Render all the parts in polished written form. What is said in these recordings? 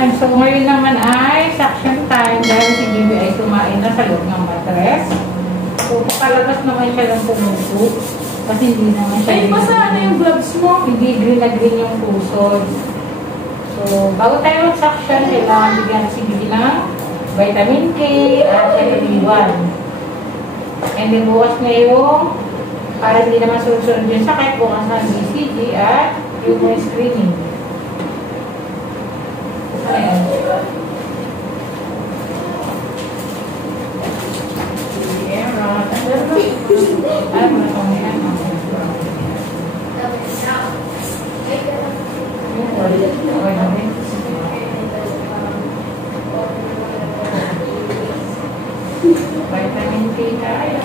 Ayan, so ngayon naman ay suction time dahil si Bibi ay tumain na sa loob ng matres. So, pakalabas naman siya ng pumupo kasi hindi naman siya. Ay, basa na yung gloves mo. Hindi green na green yung pusod. So, bago tayo mag-suction, kailangan bigyan si Bibi ng vitamin K at vitamin B1. And then, bukas na yung para hindi naman sunod-sunod yung sakit, bukas na BCG at yung screening. Ayan. Vitamin K tayo.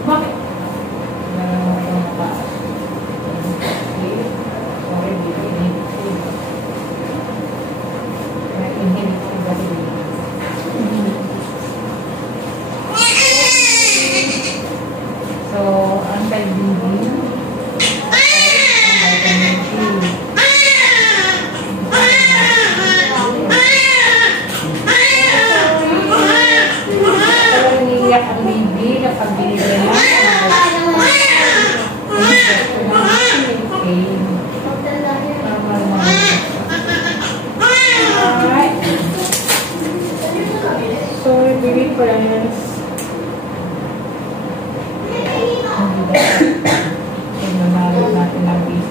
Bakit? So, anti-bleeding. Ang baby kapag binigyan na so baby friends nanalo natin ang BC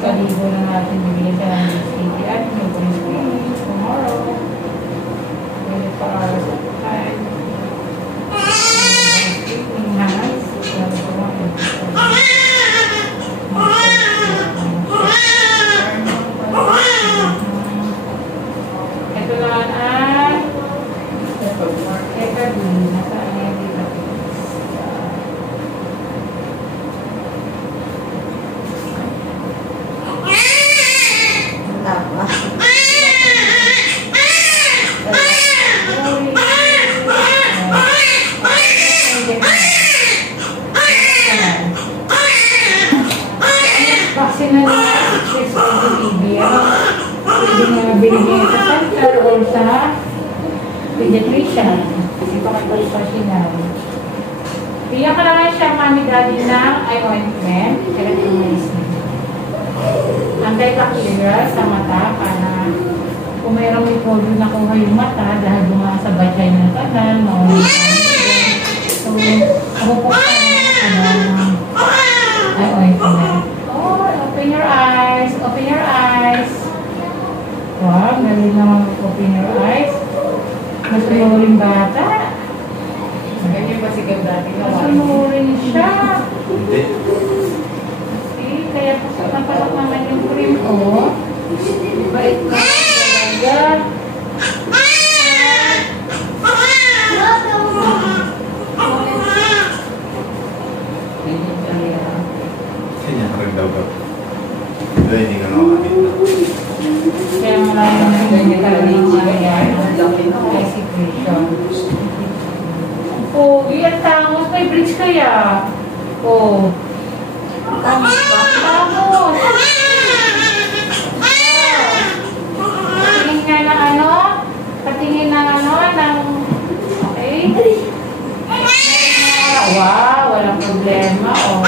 kalibo na natin bibigyan siya ng BC at yung screening tomorrow 24 hours of time. Sleeping hands. Ito naman ay Ecadine. Nasaan na yung vitamins? Tama. Vaccine na naman 6 of the TB. Pwede nga binigay sa center o sa pediatrician. Kasi pakapagpasyon na. Bigyan ka naman siya, mami, daddy, ng eye ointment. Electrolytes na. Anti-bacterial sa mata para kung mayroong may polio na kuha yung mata dahil bumasabay kayo ng tagal, mawala so, ako po ka ng eye ointment. Open your eyes. Open your eyes. Wow, galing naman open your eyes. Masunurin bata. Ganyan ba si Gandati na Masunurin siya. Hindi. See, kaya napasok naman yung cream. Oh. Bait ka. Talaga. Kanya rin daw ba? Dahil hindi ka nakakita. Kaya marami na ganyan talaga yung mga secretion. Oh, iyan tangos. May bridge kaya. Oh. Tangos ba? Tangos. Patingin nga ng ano? Patingin ng ano? Ng... Okay? Wow, walang problema. Oh.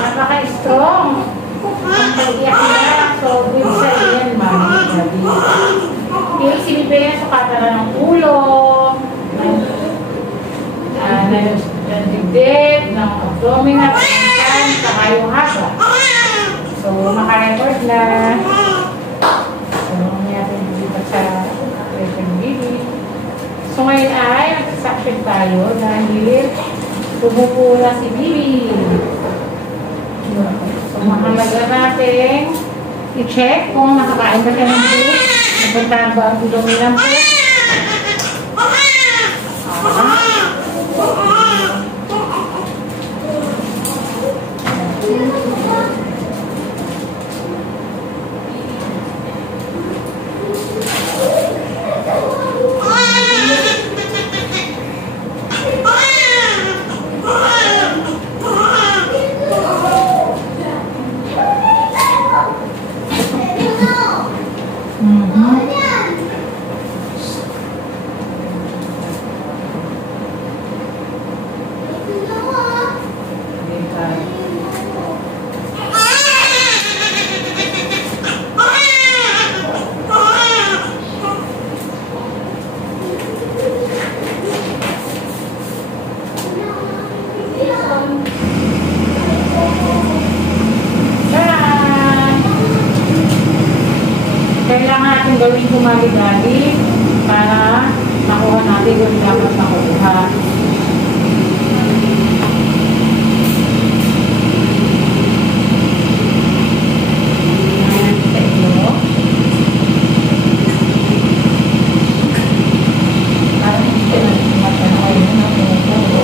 Napaka-strong. Ang pag-iyak niya. So, good sa iyan, mami. Yung sinibay niya sa katara ng ulo, ng dibdib, ng abdominal, ng saka yung hasa. So, maka-record na. So, natin dito sa baby. So, ngayon ay mag-suction tayo dahil tumupo na si Bibi. So, mahalaga natin i-check kung nakakain ba siya ng food. Napuntahan ba ang ilong nilang food? Kailangan natin gawin kumali-gali para makuha natin yung dapat makuha. Ayan, sa inyo. Parang hindi ka nagsimatan ko yun na pumupulo.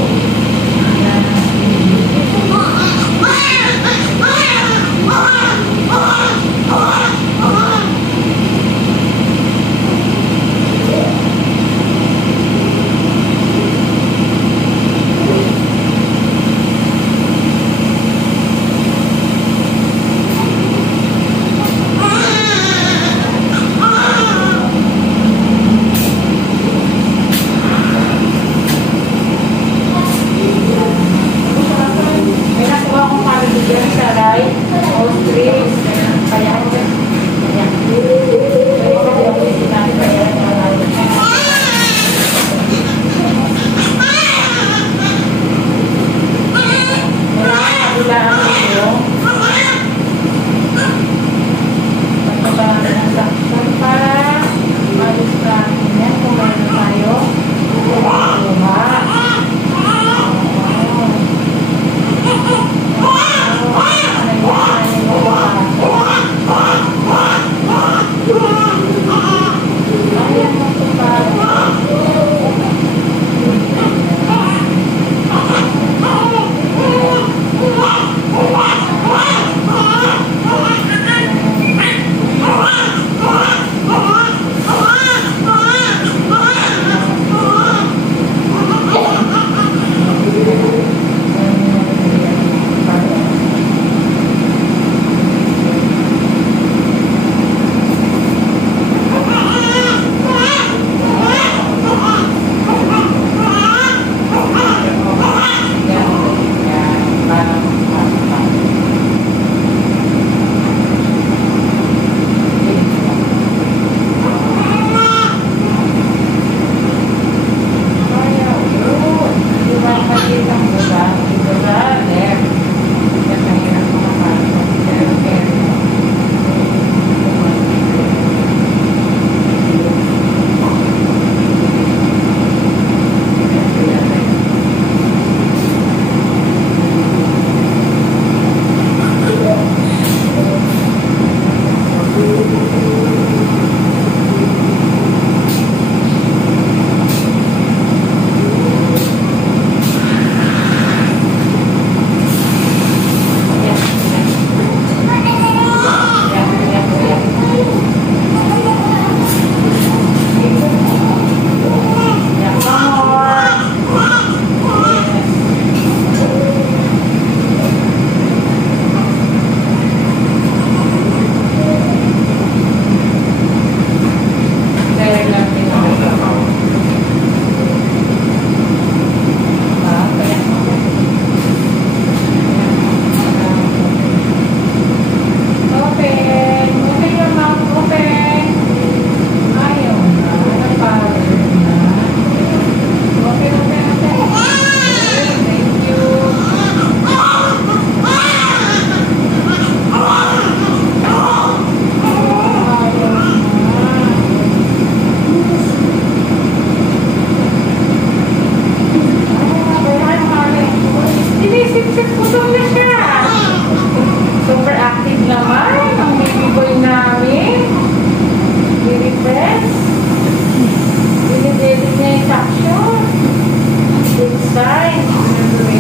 sunshine.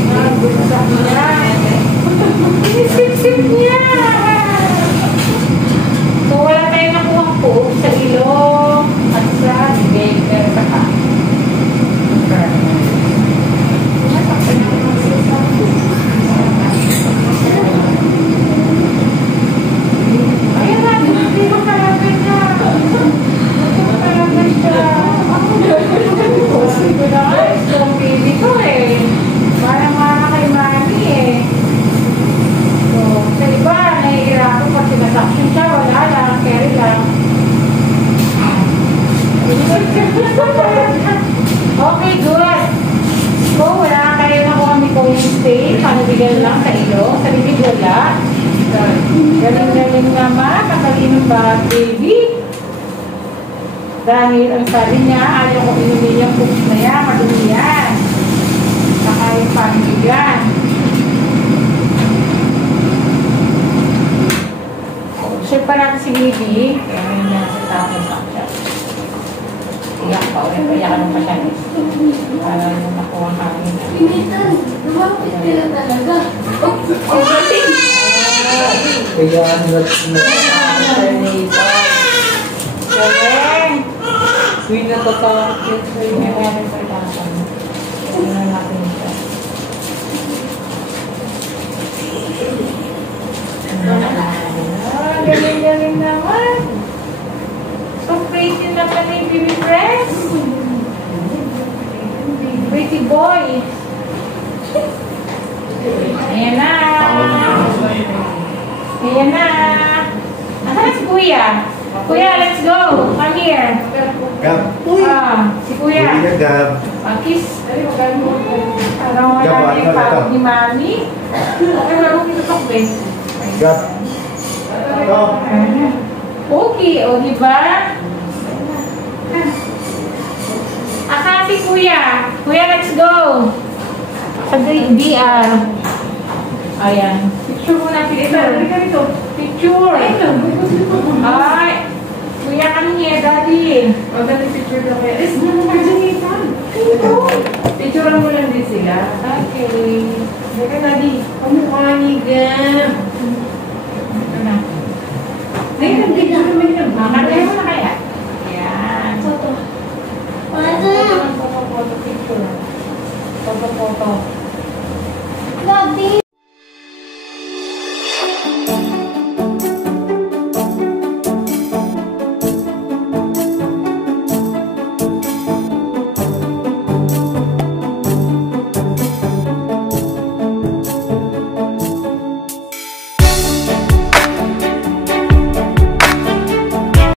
Nagulsak niya. Inisip-sip niya. So, wala tayong nakuha po sa ilong at sa bibig. Pero saka. Ayan na, hindi ko kalaban niya. Kalaban siya. Kasi ko na guys, itong baby ko eh. Parang mara kay mami eh. So, sa iba, nahihirapan pag sinasuction siya, wala lang, carry lang. Okay, good. So, wala kayo na kung kami po yung stay, panubigan lang sa ilong, sa bibig wala. Galing-galing naman, matalinong ba, baby? Dahil ang sabi niya, ayaw ko inumin yung cooks na yan, madumi yan. Saka yung panibigan. Share pa natin si baby. Kaya ngayon na sa tapos pa siya. Iyak pa ulit. Iyakan pa siya. Para nung nakuha kami. Pinitan. Lumapit ka na talaga. Oh, galing. Kaya Galing! Uy, natatakot yun sa'yo. May meron pa tapos. Tingnan natin siya. Galing-galing naman. So pretty naman yung baby dress. Pretty boy. Ayan na. Ayan na. Asan si Kuya? Kuya, let's go. Come here. Gab. Si Kuya. Hindi ka, Gab. Pakis. Parang wala Gab, na yung ano, pagod ito? ni Mami. Ay, wala kong kinutok eh. Gab. Ito. Okay, o diba? Akati Kuya. Kuya, let's go. Sa DR. Ayan. Picture muna, picture. Picture. Ay. Kuya kami niya, Daddy. Maganda picture lang kaya. Is na naman dyan itan. Picture mo lang din sila. Okay. Teka, Daddy. Kamukha ni Gam.